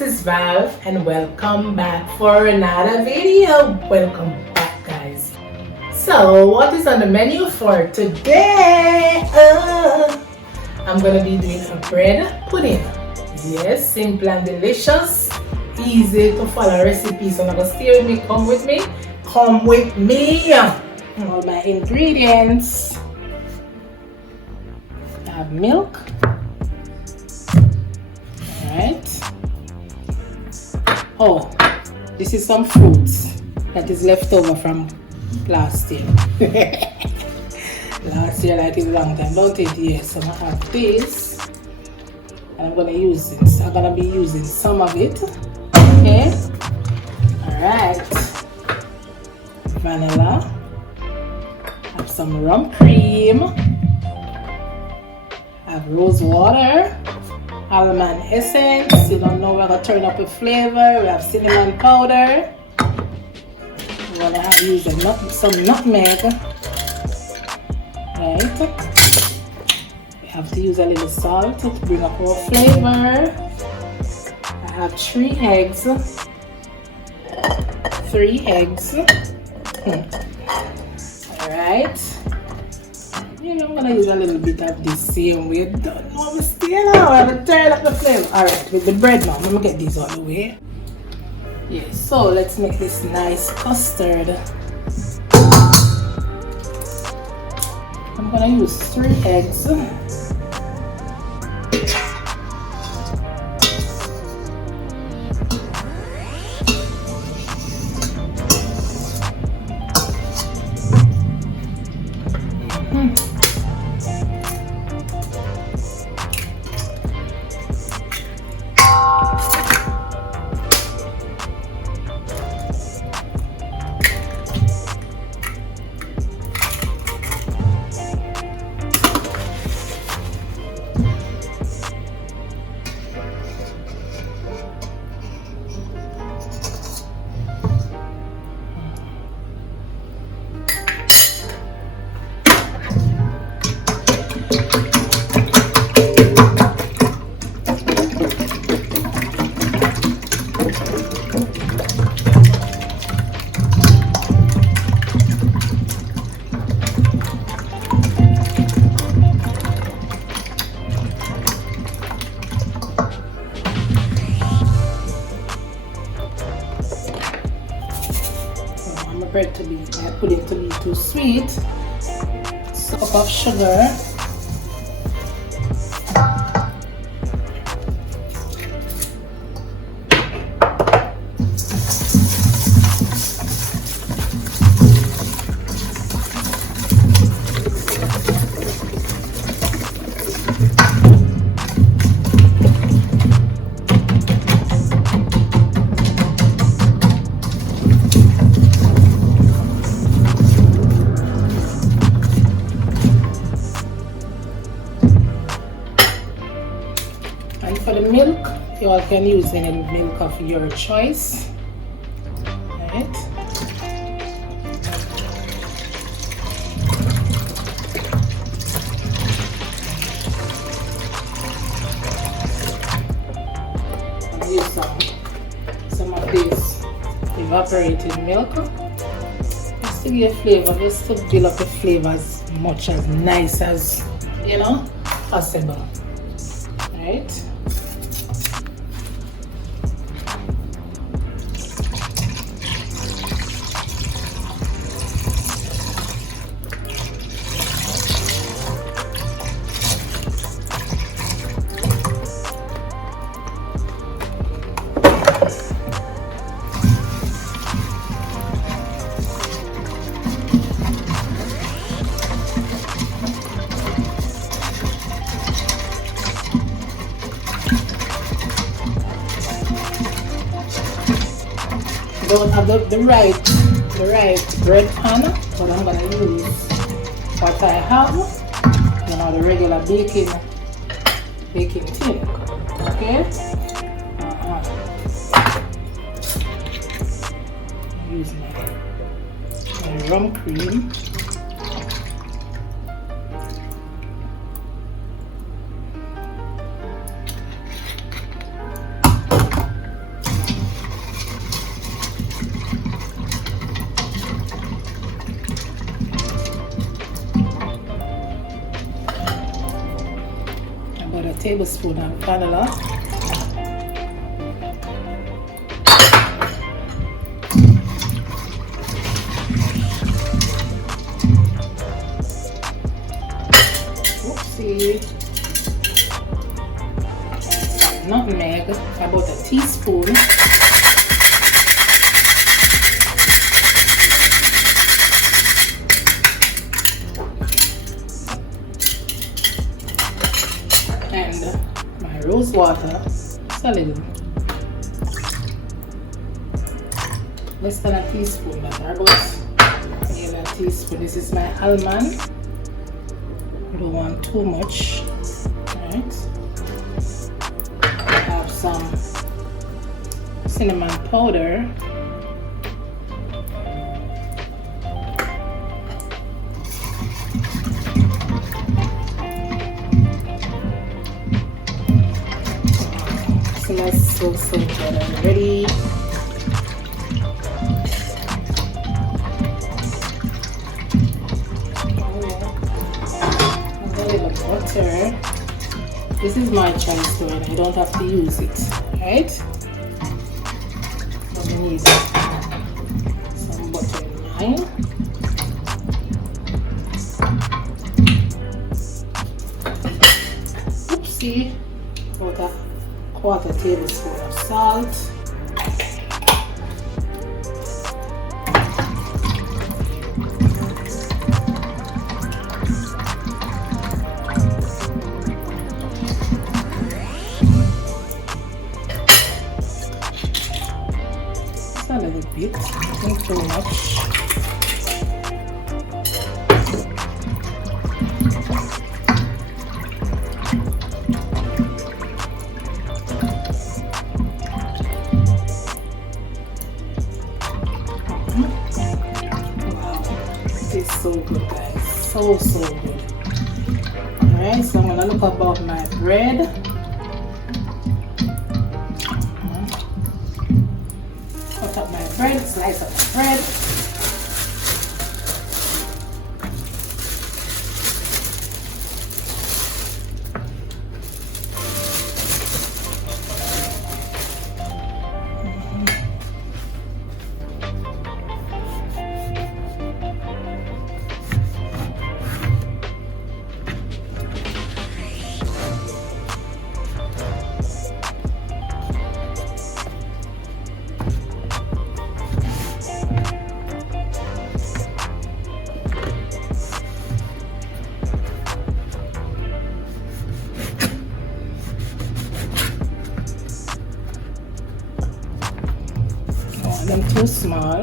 this is Val and welcome back for another video. Welcome back, guys. So what is on the menu for today? I'm gonna be doing a bread pudding. Yes, simple and delicious, easy to follow recipe. So I'm gonna stay with me, come with me. All my ingredients. I have milk. Alright. Oh, this is some fruits that is left over from last year. Last year, like it's a long time, don't it? Yes, so I have this. And I'm gonna use this. I'm gonna be using some of it. Okay. Alright. Vanilla. Have some rum cream. Have rose water. Almond essence. You don't know, we're gonna turn up the flavor. We have cinnamon powder. We're gonna use some nutmeg. Right. We have to use a little salt to bring up our flavor. I have 3 eggs. 3 eggs. Alright. Yeah, I'm gonna use a little bit of this same way. Don't know what's still now. I'm gonna turn up the flame. Alright, with the bread now. I'm gonna get these out of the way. Yeah, so let's make this nice custard. I'm gonna use 3 eggs. Bread to be, I put it to be too sweet. So cup of sugar. For the milk, you all can use any milk of your choice. Right. I'll use some of this evaporated milk just to give flavor, just to build up the flavor as much as nice as possible. Right. Don't have the right bread pan, but I'm gonna use what I have, the regular baking tin. Okay. Use my rum cream. about a tablespoon of vanilla. Oopsie. Nutmeg, about a teaspoon. And my rose water, just a little, less than a teaspoon, but about a teaspoon. This is my almond. I don't want too much. Alright. I have some cinnamon powder. Smells so good already. Butter. This is my choice though, and I don't have to use it, right? So we need some butter in mine. Oopsie, about a quarter tablespoon of salt. A little bit, not too much. Wow, this is so good, guys. So good. Alright, so I'm gonna look about my bread. Cut up my bread, slice up the bread. Them too small.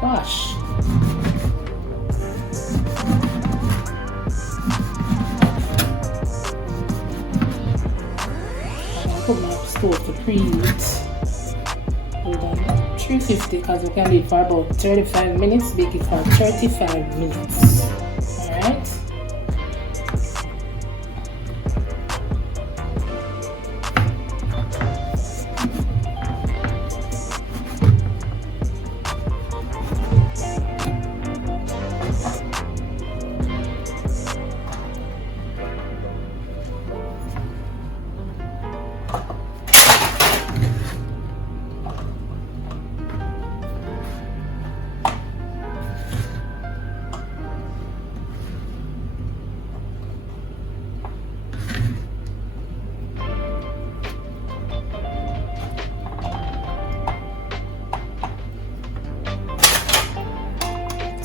Gosh. Put my stove to preheat. Hold on. 350 because we can leave for about 35 minutes. Bake it for 35 minutes. Alright.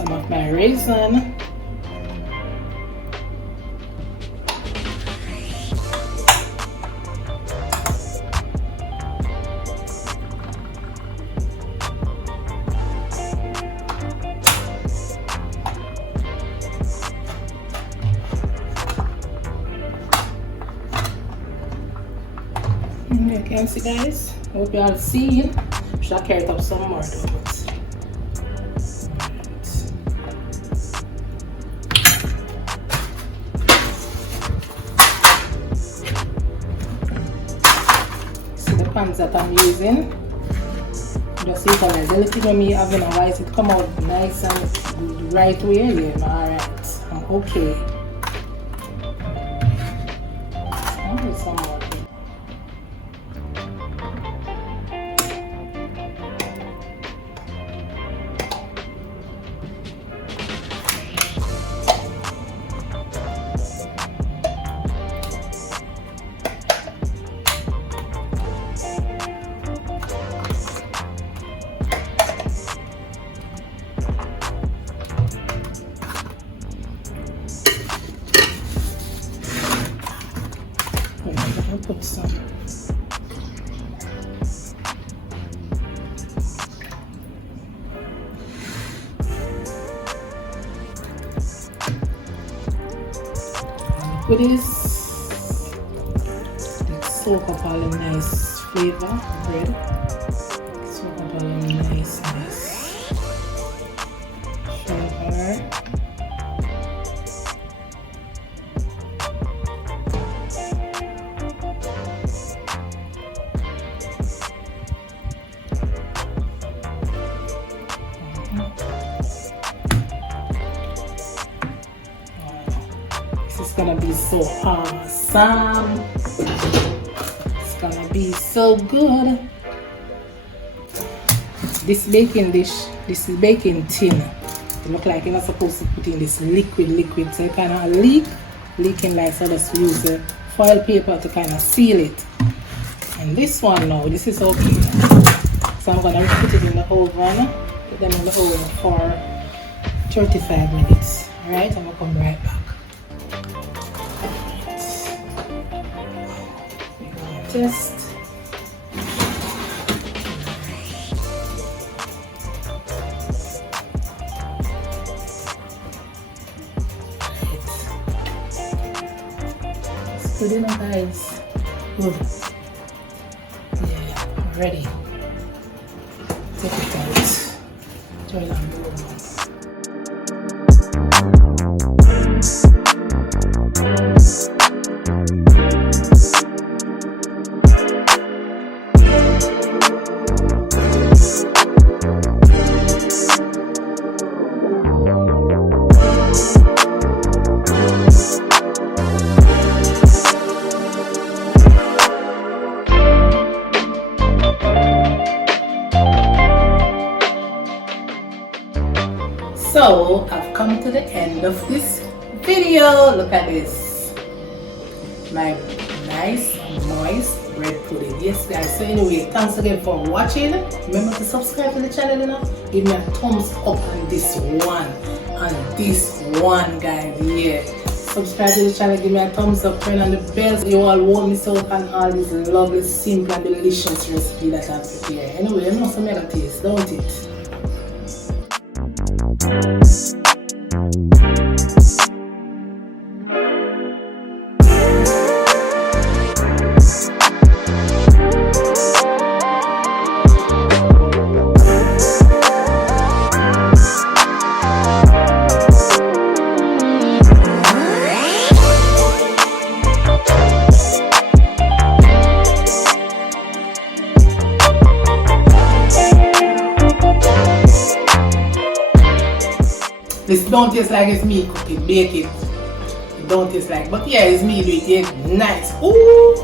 some of my raisin. You can see, guys. Hope you all seen. Should I carry it up some more though? See the pans that I'm using. Just equalize the little bit me having a white, it come out nice and the right way. Yeah, alright. I'm okay. I'll do some more. I'll put some. Put this. Let's soak up all the nice flavor of bread. Soak up all the nice flavor. It's gonna be so awesome. It's gonna be so good. This baking dish, this is baking tin. It look like you're not supposed to put in this liquid, so you kind of leaking like so. Just use the foil paper to kind of seal it. And this one now, this is okay. So I'm gonna put it in the oven. Put them in the oven for 35 minutes. Alright, I'm gonna come right back. Just it's good enough, guys. Good. Yeah, ready. Take it out. Turn it on. So I've come to the end of this video. Look at this, my nice moist bread pudding. Yes guys, so anyway, thanks again for watching. Remember to subscribe to the channel, you know, give me a thumbs up on this one guys. Yeah, subscribe to the channel, give me a thumbs up, turn on the bell so you all won't miss out on all these lovely, simple and delicious recipes that I've prepared. Anyway, you know some other taste, don't it? This don't taste like it's me cooking, bake it. It don't taste like, but yeah, it's me do it. Yeah, nice. Ooh,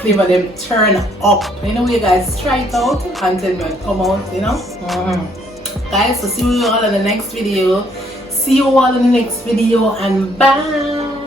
flavor them turn up. Anyway, guys, try it out and tell me when it come out. You know, guys. So see you all in the next video. See you all in the next video, and bye.